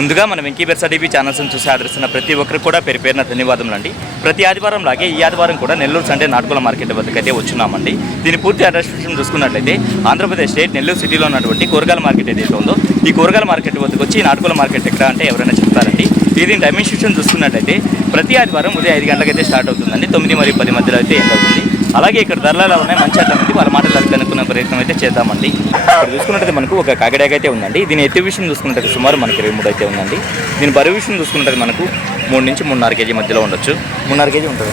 ముందుగా మన వెంకీ బెర్సా టీవీ ఛానల్స్ని చూసి ఆదరిస్తున్న ప్రతి ఒక్కరికి కూడా పేరున ధన్యవాదములు అండి. ప్రతి ఆదివారం లాగే ఈ ఆదివారం కూడా నెల్లూరు సండే నాటుకోల మార్కెట్ వద్దకైతే వచ్చున్నామండి. దీని పూర్తి అడ్రస్ చూసుకున్నట్లయితే ఆంధ్రప్రదేశ్ స్టేట్ నెల్లూరు సిటీలో ఉన్నటువంటి కూరగాయల మార్కెట్ ఏదైతే ఉందో ఈ కూరగాయల మార్కెట్ వద్దకు వచ్చి నాటుకోల మార్కెట్ ఎక్కడ అంటే ఎవరైనా చెప్తారండి. దీని డైమెన్షన్ చూసుకున్నట్లయితే ప్రతి ఆదివారం ఉదయం 5 గంటలకైతే స్టార్ట్ అవుతుందండి. 9 మరియు 10 మధ్యలో అయితే ఎండ్ అవుతుంది. అలాగే ఇక్కడ ధరలు ఉన్నాయి, మంచి అట్లా ఉంది. వాళ్ళ మాటలు కనుక్కునే ప్రయత్నం అయితే చేద్దామండి. ఇక్కడ చూసుకున్నట్టు మనకు ఒక కాకిడాక అయితే ఉందండి. దీని ఎత్తు విషయం చూసుకున్నట్టు సుమారు మనకి 23 అయితే ఉందండి. దీని బరువు విషయం చూసుకున్నట్టు మనకు 3 నుంచి 3.5 కేజీ మధ్యలో ఉండొచ్చు. 3.5 కేజీ ఉంటుంది.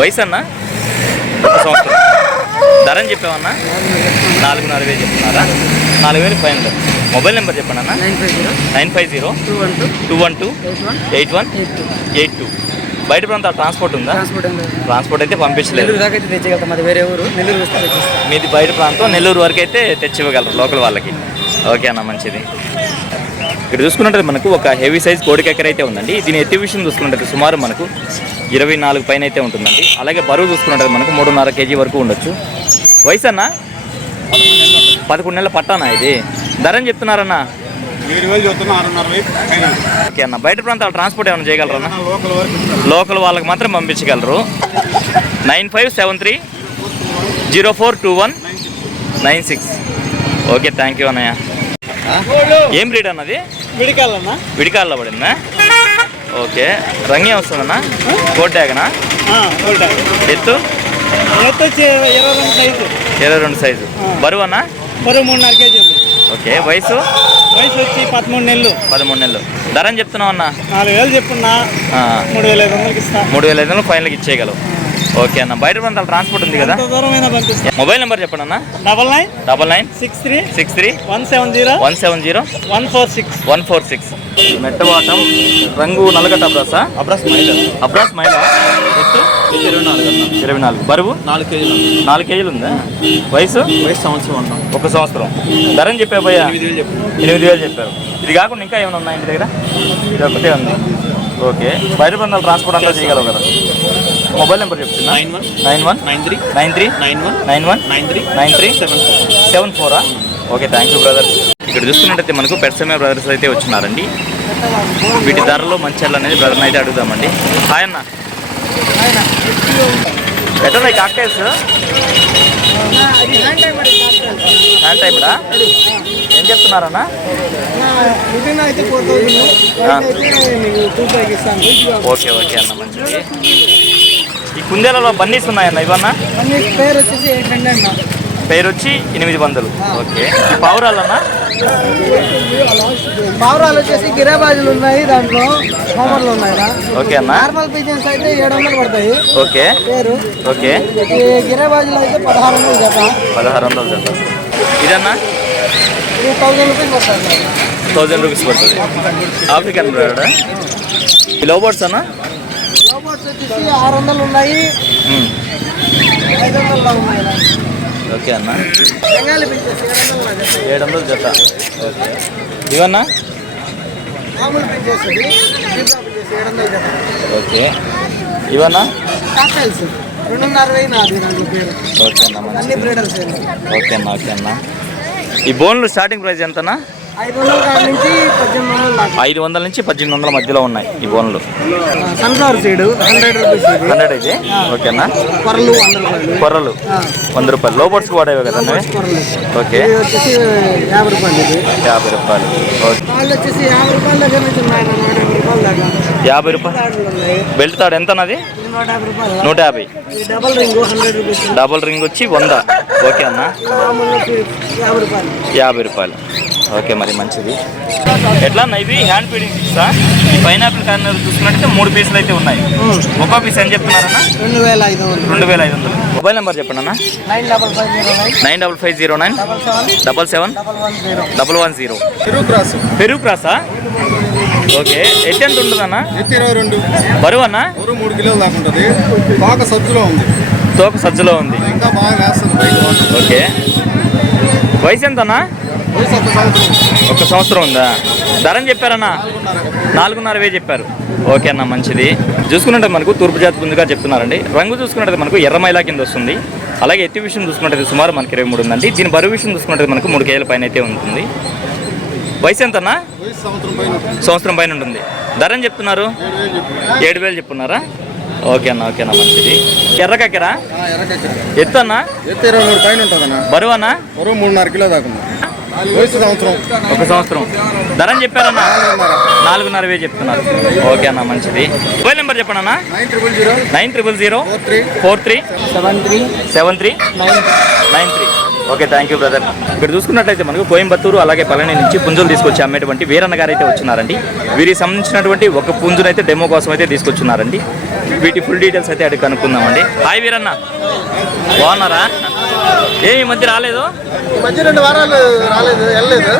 వయసు అన్న 1 సంవత్సరం. ధర అని చెప్పామన్నా 4,500 చెప్తున్నారా? 4,000 ఫైనల్. మొబైల్ నెంబర్ చెప్పండి అన్న. 950-212-8182. బయట ప్రాంతాల ట్రాన్స్పోర్ట్ ఉందా? ట్రాన్స్పోర్ట్ అయితే పంపించలేదు. మీది బయట ప్రాంతం నెల్లూరు వరకు అయితే తెచ్చివ్వగలరు లోకల్ వాళ్ళకి. ఓకే అన్న, మంచిది. ఇక్కడ చూసుకున్నట్టు మనకు ఒక హెవీ సైజ్ కోడికెక్కర అయితే ఉందండి. దీని ఎత్తి విషయం చూసుకున్నట్టు సుమారు మనకు 24 పైన అయితే ఉంటుందండి. అలాగే బరువు చూసుకున్నట్టు మనకు 3.5 కేజీ వరకు ఉండొచ్చు. వయసు అన్న 11 నెలల పట్టానా ఇది? ధర అని చెప్తున్నారన్నా? 7,000. ఓకే అన్న, బయట ప్రాంతాల ట్రాన్స్పోర్ట్ ఏమైనా చేయగలరన్నా? లోకల్ వాళ్ళకి మాత్రం పంపించగలరు. 9573042196. ఓకే, థ్యాంక్ యూ అన్నయ్య. ఏం బ్రీడ్ అన్నది? విడికాల్లో పడిందా? ఓకే, రంగే వస్తుందన్నా? కోట్యాగనా? ఎత్తు 22 సైజు. బరువు అన్న? బరువు 3.5 కేజీ. ఓకే, వయసు వచ్చి 13 నెలలు. 13 నెలలు. ధర అని చెప్తున్నావు అన్న? 4,000 చెప్పున్నా. 3,500 ఇస్తా. 3,500 ఫైనల్కి ఇచ్చేయగలవు. ఓకే అన్న, బయట ప్రాంతాల ట్రాన్స్పోర్ట్ ఉంది కదా? మొబైల్ నెంబర్ చెప్పండి అన్న. 996363170170146146. మెట్టవాటం రంగు నల్లగట్ట అబ్రాసా? అబ్రాస్ మైల. ఎత్తు 24. బరువు 4 కేజీలు ఉందా? వయసు సంవత్సరం. 1 సంవత్సరం. ధర అని చెప్పా పోయా? 8,000 చెప్పారు. ఇది కాకుండా ఇంకా ఏమైనా ఉన్నాయి ఇంటి దగ్గర? ఇది ఒకటే ఉంది. ఓకే, బయట ప్రాంతాల ట్రాన్స్పోర్ట్ అంతా చేయగలవు కదా? మొబైల్ నెంబర్ చెప్తున్నా. 9193939374. Okay, thank you brother. ఇక్కడ చూస్తున్నట్టయితే మనకు పెట్సమే బ్రదర్స్ అయితే వచ్చినారండి. వీటి ధరలో మంచి అనేది బ్రదర్ని అయితే అడుగుదామండి. హాయ్ అన్న, ఎట్లా కాక్టైల్స్? హ్యాండ్ టైప్డా? ఏం చెప్తున్నారన్నా? ఓకే ఓకే అన్న, మంచిది. ఈ కుందేలలో బన్నీస్ ఉన్నాయన్న ఇవన్నా? పేరు వచ్చి 800. ఓకే, పావురాలన్నా? పావురాలు వచ్చేసి గిరాబాజులు ఉన్నాయి, దాంట్లో హోమర్లు ఉన్నాయి. ఓకే అన్న. నార్మల్ పిజన్స్ అయితే 700 పడతాయి. ఓకే పేరు. ఓకే, గిరాబాజులు అయితే 1,600 జత. 1,600 జత. ఇదన్నా 2,000 రూపీస్ పడుతుంది. 1,000 రూపీస్ పడుతుంది. ఆఫ్రికన్ బ్రాడ్. ఈ లవ్ బర్డ్స్ అన్న? లవ్ బర్డ్స్ వచ్చేసి 600 ఉన్నాయి, 500 ఉన్నాయి. ఓకే అన్న, 700 జత. ఓకే, ఇవన్నా? ఓకే, ఇవన్నా? ఓకే అన్న, ఓకే అన్న. ఓకే అన్న, ఈ బోన్లు స్టార్టింగ్ ప్రైస్ ఎంతనా? 500 నుంచి 1,800 మధ్యలో ఉన్నాయి ఈ బోన్లు. Sunflower seed 100 rupees. 100 అయితే ఓకేనా? కొర్రలు 100 రూపాయలు. లో బర్డ్స్కి వాడేవి కదా? ఓకే, 50 రూపాయలు. 50 రూపాయలు. ఓకే, 50 రూపాయలు. బెల్ట్ తాడు ఎంత అన్నది? 150. డబల్ రింగ్ వచ్చి 100. ఓకే అన్న, 50 రూపాయలు. ఓకే, మరి మంచిది. ఎట్లా అన్న ఇవి? హ్యాండ్ ఫీడింగ్ ఫిక్సా? ఈ పైనాపిల్ కార్నర్ చూసుకున్నట్టయితే 3 పీసులు అయితే ఉన్నాయి. ఒక్కో పీస్ ఏం చెప్తున్నారన్నా? 2,500. మొబైల్ నెంబర్ చెప్పండి అన్న. 9550977110. పెరుగు క్రాసా? ఓకే, ఎత్తి ఎంత ఉంటుందన్నా? 22. బరువు అన్న? 3 కిలోలు దాకా ఉంటుంది. తోక సజ్జలో ఉంది. ఓకే, వయసు ఎంతన్నా? 1 సంవత్సరం ఉందా? ధర అని చెప్పారన్నా? 4,500 చెప్పారు. ఓకే అన్న, మంచిది. చూసుకున్నట్టు మనకు తూర్పు జాతి ముందుగా చెప్తున్నారండి. రంగు చూసుకున్నట్టు మనకు ఎర్రమైలా కింద వస్తుంది. అలాగే ఎత్తి విషయం చూసుకున్నట్టు సుమారు మనకి 23 ఉందండి. దీని బరువు విషయం చూసుకున్నట్టు మనకు 3 కేజీల పైన అయితే ఉంటుంది. వయసు ఎంతన్నా? సంవత్సరం పైన ఉంటుంది. ధర అని చెప్తున్నారు? 7,000 చెప్తున్నారా? ఓకే అన్న, ఓకేనా, మంచిది. ఎర్రకక్కెరా? ఎత్తు అన్న? ఎత్తు 23 పైన ఉంటుందన్న. బరువు అన్న? బరువు 3.5 కిలో దాకా ఉంది. వయసు సంవత్సరం. ఒక సంవత్సరం. ధర అని చెప్పారన్నా? 4,500 చెప్తున్నారు. ఓకే అన్న, మంచిది. మొబైల్ నెంబర్ చెప్పండి అన్న. 9000 43 73 93. Okay, thank you brother. ఇక్కడ చూసుకున్నట్లయితే మనకు కోయంబత్తూరు అలాగే పళని నుంచి పుంజులు తీసుకొచ్చి అమ్మేటువంటి వీరన్న గారు అయితే వచ్చినారండి. వీరికి సంబంధించినటువంటి ఒక పుంజును అయితే డెమో కోసం అయితే తీసుకొచ్చున్నారండి. వీటి ఫుల్ డీటెయిల్స్ అయితే అడిగి కనుక్కుందామండి. హాయ్ వీరన్న, బాగున్నారా? ఏమి మధ్య రాలేదు? ఈ మధ్య 2 వారాలు రాలేదు, వెళ్ళలేదు.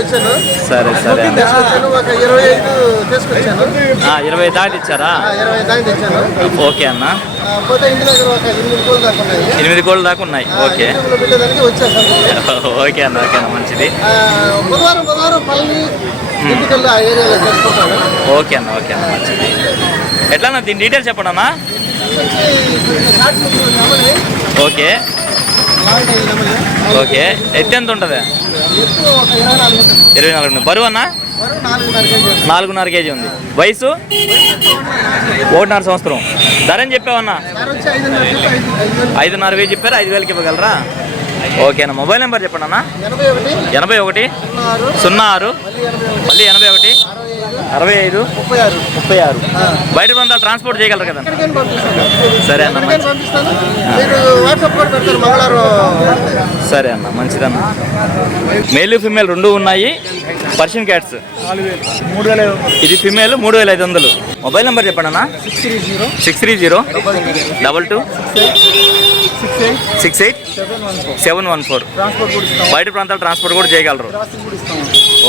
వచ్చాను. సరే సరే అన్న. ఒక 25 తీసుకొచ్చాను. 20 దాకా ఇచ్చారా? 20 దాకా తెచ్చాను. ఓకే అన్న. పోతే ఇంటి దగ్గర ఒక 8 కోళ్ళు దాకా ఉన్నాయి. 8 కోళ్ళు దాకా ఉన్నాయి. ఓకే పెట్టేదానికి వచ్చేసాను. ఓకే అన్న, ఓకేనా, మంచిది. బుధవారం పల్లి ఇంటికెళ్ళి ఆ ఏరియాలో చేసుకుంటాను. ఓకే అన్న, ఓకే అన్న, మంచిది. ఎట్లా అన్న దీని డీటెయిల్స్ చెప్పండి అన్న. Okay okay. ఎత్తు ఎంత ఉంటుంది? 24. బరువు అన్న? 4.5 కేజీ ఉంది. వయసు 1.5 సంవత్సరం. ధర అని చెప్పావన్నా? 5.5 చెప్పారు. 5,000కి ఇవ్వగలరా? ఓకేనా. మొబైల్ నెంబర్ చెప్పండి అన్న. 81 06 మళ్ళీ 81 65 36. బయట ప్రాంతాలు ట్రాన్స్పోర్ట్ చేయగలరు కదా? సరే అన్న, సరే అన్న, మంచిదన్న. మేల్ ఫిమేల్ 2 ఉన్నాయి. Persian cats. ఇది ఫిమేల్ 3,500. మొబైల్ నెంబర్ చెప్పండి అన్న. 630 22 68 714. బయట ప్రాంతాలు ట్రాన్స్పోర్ట్ కూడా చేయగలరు.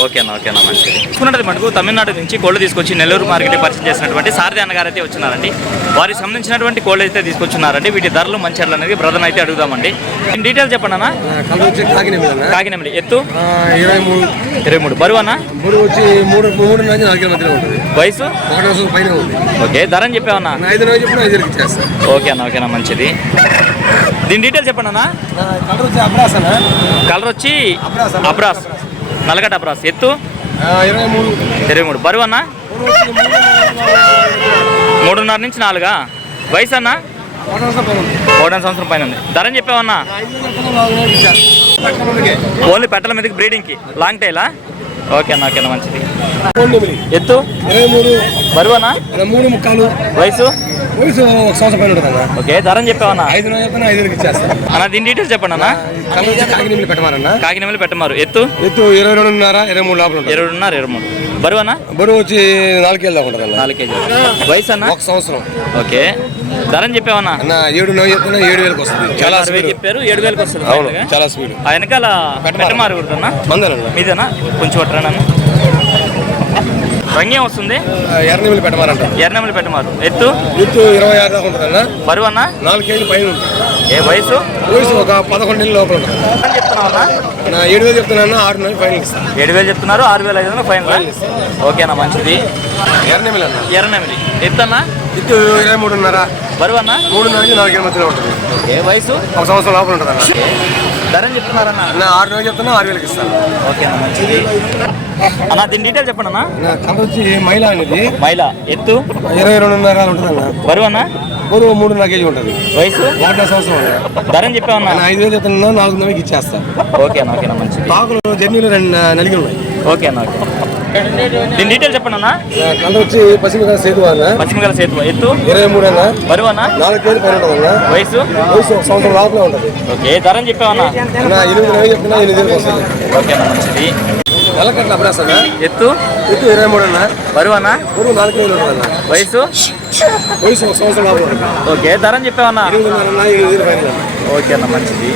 ఓకేనా, ఓకేనా, మంచిది. చూసుకున్నట్టు మనకు తమిళనాడు నుంచి కోళ్ళు తీసుకొచ్చి నెల్లూరు మార్కెట్ పరిచయం చేసినటువంటి సారథి అన్నగారు అయితే వచ్చినారండి. వారికి సంబంధించినటువంటి కోళ్ళు అయితే తీసుకొచ్చున్నారండి. వీటి ధరలు మంచి అనేది బ్రదర్ అయితే అడుగుదామండి. డీటెయిల్స్ చెప్పండి అన్న. కాకినెమిలి. ఎత్తు 23. బరువు అన్న? బరువు వచ్చి 3.5 మధ్యలో ఉంటుంది. వయసు? 1 పైన ఉంది. ఓకే, ధర అని చెప్పావన్నా? 5,000 చెప్పిన 5,000కి ఇచ్చేస్తాను. ఓకేనా, ఓకేనా, మంచిది. దీని డీటెయిల్స్ చెప్పండి అన్న. కలర్ వచ్చి అబ్రాస్ అన్న. కలర్ వచ్చి అబ్రాస్, నల్లగడ్డ అబ్రాస్. ఎత్తు 23. బరువు అన్న? 3.5 నుంచి 4. వయసు అన్న? 1 సంవత్సరం పైన ఉంది. ధర అని చెప్పావన్నా? ఓన్లీ పెట్టల మీదకి బ్రీడింగ్కి. లాంగ్ టైలా? ఓకేనా, ఓకేనా, మంచిది. ఎత్తు 23. బరువు అన్న? 3.5. వయసు? 1 సంవత్సరం పైన ఉంటుంది. ఓకే, ధర అని చెప్పావన్నా? 5,000 చెప్పిన 5,000కి ఇచ్చేస్తాను అన్న. దీని డీటెయిల్స్ చెప్పండి అన్న. కాకినెమిలి పెట్టమారన్న. కాకినెమిలి పెట్టమారు. ఎత్తు? 22.5 23 లోపల 22.5 23. బరువు అన్న? బరువు వచ్చి 4 కేజీలు దాకా ఉంటుంది. 4 కేజీలు. వయసు అన్న? 1 సంవత్సరం. ఓకే, ధర అని చెప్పావన్నా? 7,000 చెప్తున్నా 7,000కి వస్తుంది. చాలా స్పీడ్ చెప్పారు. 7,000కి వస్తుంది. అవును, చాలా స్పీడ్. ఆ వెనకాల పెట్టమారు కుడుతున్నా మీదేనా? కొంచెం పట్టరానా? రంగేం వస్తుంది? ఎర్రనెమిలి పెట్టమారంట. ఎర్రనెమిలి పెట్టమారు. ఎత్తు? 26 దాకా ఉంటుంది అన్న. బరువు అన్న? 4 కేజీలు పైన ఉంటుంది. ఏ వయసు? ఒక 11 నెలల లోపల ఉంటుంది. చెప్తున్నావా? 7,000 చెప్తున్నా 6,000 ఫైనల్ ఇస్తాను. 7,000 చెప్తున్నారు. 6,500 ఫైనల్. ఓకేనా, మంచిది. ఎర్రనెమిలి అన్న. ఎర్రనెమిలి. ఎత్తు అన్న? ఎత్తు 23.5. బరువు అన్న? 3.5 మధ్యలో ఉంటుంది. ఏ వయసు? 1 సంవత్సరం లోపల ఉంటుంది అన్న. ధర చెప్తున్నారన్న? 6,000 చెప్తున్నా 6,000కి ఇస్తాను. ఓకేనా, మంచిది అన్న. దీని డీటెయిల్ చెప్పండి అన్న. కలర్ వచ్చి మైలా అనేది. మైలా. ఎత్తు? 22.5 ఉంటుంది అన్న. బరువు అన్న? బరువు 3.5 కేజీ ఉంటుంది. వయసు? 1 సంవత్సరం. ధర చెప్పామన్నా? 5,000 చెప్తున్నా 4,000కి ఇచ్చేస్తాను. ఓకేనా, ఓకేనా, మంచిది. పాకులు జర్నీలు 2 నలిగి ఉన్నాయి. ఓకేనా, ఓకే. దీని డీటెయిల్ చెప్పండి అన్న. కలర్ వచ్చి పశ్చిమగల సేతు అన్న. పశ్చిమగల సేతు. ఎత్తు? 23 అన్న. బరువు అన్న? 4 కేజీలు పైన ఉంటుంది అన్న. వయసు? 1 సంవత్సరం లోపల ఉంటుంది. ఓకే, ధర చెప్పామన్నా? 8,000 చెప్తున్నా 8,000కి వస్తుంది. ఓకేనా, మంచిది. ఎలకట్ల అబ్రాస్ అన్న. ఎత్తు? 23 అన్న. బరువు అన్న? బరువు 4 కేజీలు ఉంటుంది అన్న. వయసు? 1 సంవత్సరం లోపల ఉంటుంది. ఓకే, ధర చెప్పామన్నా? 8,000 ఫైనల్. ఓకే అన్న, మంచిది.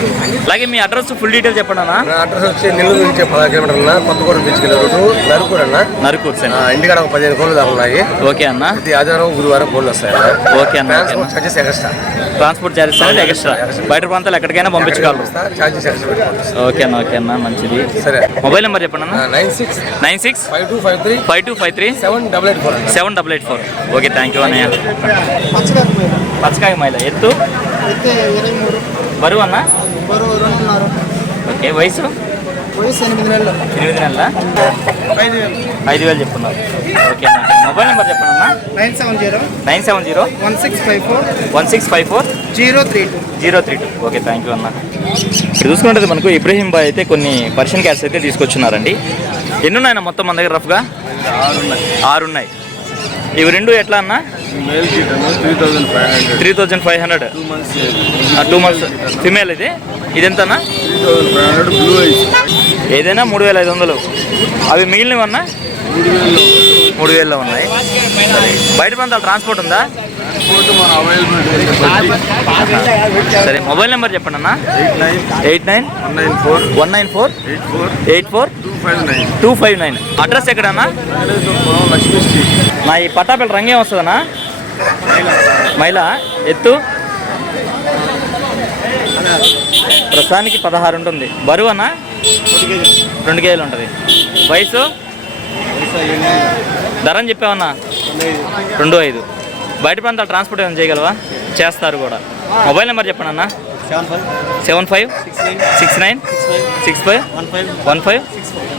అలాగే మీ అడ్రస్ ఫుల్ డీటెయిల్ చెప్పండి అన్న. నా అడ్రస్ వచ్చి నెల్లూరు నుంచి 10 కిలోమీటర్లు అన్న. కొత్తగూడ బీచ్కి రోడ్డు నరుకూరు అన్న. నరుకూరు సార్. ఇంటికాడ ఒక 15 కోళ్ళు దాకా ఉన్నాయి. ఓకే అన్న. ప్రతి ఆదివారం గురువారం కోళ్ళు వస్తాయి. ఓకే అన్న. Charges extra. ట్రాన్స్పోర్ట్ చార్జెస్ అనేది ఎక్స్ట్రా. బయట ప్రాంతాలు ఎక్కడికైనా పంపించగలరు. Charges extra. ఓకే అన్న, ఓకే అన్న, మంచిది. సరే, మొబైల్ నెంబర్ చెప్పండి అన్న. 96 5253 7884 7884. ఓకే, థ్యాంక్ యూ అన్నయ్య. పచ్చకాయ మైల. ఎత్తు? 23. బరువు అన్న? బరువు 2.5. ఓకే, వయసు? వయసు 8 నెలలు. 8 నెలల 5,000 చెప్తున్నారు. ఓకే అన్న. మొబైల్ నెంబర్ చెప్పండి అన్న. 970 1654 032. ఓకే, థ్యాంక్ యూ అన్న. ఇక్కడ చూసుకుంటే మనకు ఇబ్రహీం బాయ్ అయితే కొన్ని పర్షియన్ క్యాట్స్ అయితే తీసుకొచ్చున్నారండి. ఎన్ని ఉన్నాయన్న మొత్తం మన దగ్గర రఫ్గా? 6 ఉన్నాయి. ఇవి రెండు ఎట్లా అన్న? 3,500. 2 months ఫిమేల్. ఇది ఎంతన్నా? ఏదైనా 3,500. అవి మిగిలినవి అన్నా 3,000లో ఉన్నాయి. బయట ప్రాంతాలు ట్రాన్స్పోర్ట్ ఉందా? సరే, మొబైల్ నెంబర్ చెప్పండి అన్న. 89 194 84 259. అడ్రస్ ఎక్కడన్నా? నా ఈ పట్టాపిల్ల రంగేం వస్తుందన్నా? మైలా ఎత్తు ప్రస్తుతానికి 16 ఉంటుంది. బరువు అన్న 2 కేజీలు ఉంటుంది. వయసు ధరని చెప్పావన్నా? 2,500. బయట ప్రాంతాలు ట్రాన్స్పోర్ట్ ఏమైనా చేయగలవా? చేస్తారు కూడా. మొబైల్ నెంబర్ చెప్పండి అన్న. 75 69 65 15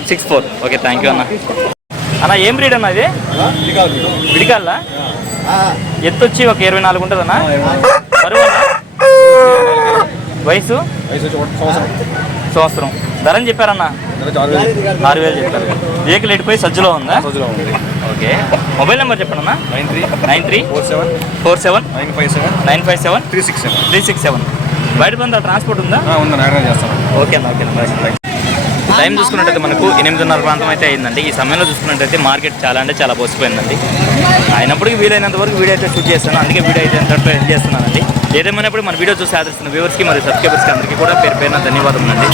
64. ఓకే, థ్యాంక్ యూ అన్న. అన్న ఏం బ్రీడ్ అన్న ఇది? విడికాల్లా? ఎత్తు వచ్చి ఒక 24 ఉంటుందన్నా? బరువు అన్న? వయసు సంవత్సరం. ధరని చెప్పారన్నా? 6,000 చెప్పారు. ఏకలు ఎడిపోయి సజ్జలో ఉందా? ఓకే, మొబైల్ నెంబర్ చెప్పండి అన్న. 93 47 957 367. బయట పొందా ట్రాన్స్పోర్ట్ ఉందా? ఓకే అన్న. ఓకే అన్న. టైం చూసుకున్నట్టయితే మనకు 8:30 ప్రాంతం అయితే అయిందండి. ఈ సమయంలో చూసుకున్నట్టయితే మార్కెట్ చాలా అంటే చాలా పోసిపోయిందండి. అయినప్పటికీ వీలైనంత వరకు వీడియో అయితే షూట్ చేస్తాను. అందుకే వీడియో అయితే ఎంతట్లో ఎండ్ చేస్తున్నానండి. ఏదేమైనప్పుడు మన వీడియో చూసి ఆదరిస్తున్న వ్యూవర్స్కి మరియు సబ్స్క్రైబర్స్కి అందరికీ కూడా పేరు పేరున ధన్యవాదములండి.